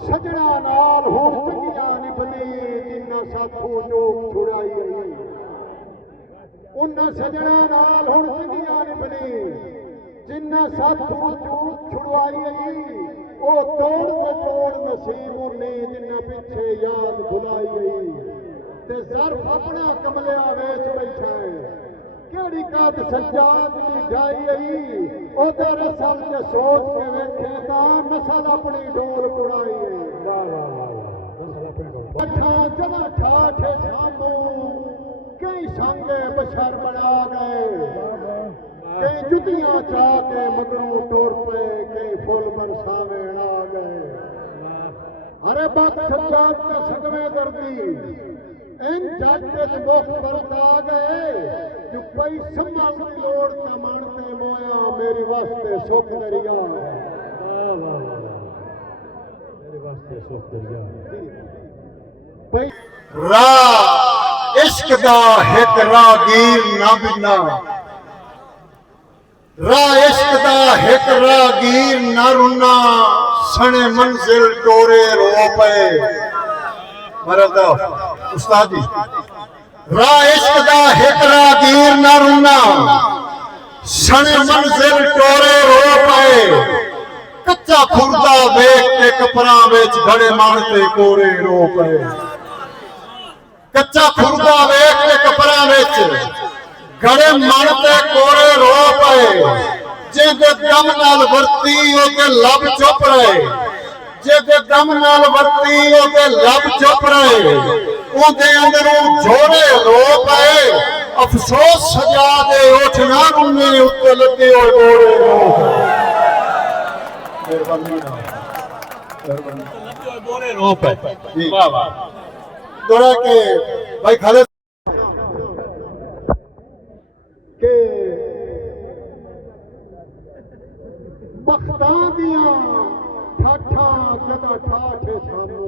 सजना नाल हुण चंगियां नहीं बनी जिन्ना साथों चोक छुड़ाई गई। उन्ना सजना नाल हुण चंगियां नहीं बनी जिन्ना साथों चोक छुड़वाई गई। ओ तोड़ नसीब उन्नी जिन्ना पिछे याद भुलाई गई। ते ज़र्फ अपना कमलिया वेच बैठा है केड़ी कद सज्जाद दी ढाई गई। ओदे रसल जे सोच के वेखे तां नसल अपनी डोल कुड़ाई है। अठा जमा ठाठे सामू कई संगे बशर बना गए। कई जुतियां चा के मगरू टोर पे कई फुल बरसावे आ गए। अरे बात सज्जाद के सदमे दर्दी इन जाते मुख परत आ गए। जो पई सम्मान की लोड़ का मानते मोया मेरी वास्ते सुख दरिया। मेरे वास्ते सुख दरिया रा इश्क दा हिक रागीर ना बिना। रा इश्क दा हिक रागीर ना रुना सने मंजिल टोरे रो पे। मरदा उस्ताद जी रा इश्क दा हिक रागीर ना रुना सने मंजिल टोरे रो पे। कच्चा खुरदा वेख के कपड़ा विच घड़े मारते कोरे रो पे। कच्चा खुरदा वेख के कपड़ा विच घड़े मारते कोरे रो पे। जेदे दम नाल वरती ओते लब चुप रहे। जेदे दम नाल वरती ओते लब चुप रहे। ओदे अंदरों झोरे रो पे। अफसोस सजा दे उठ ना रुने उत्ते लगे होए गोरे रो। मेहरबानी लगे होए गोरे रो पे। वाह वाह दोड़ा के भाई खालिद के बख्तां दियां ठाठां जदा ठाठे सानू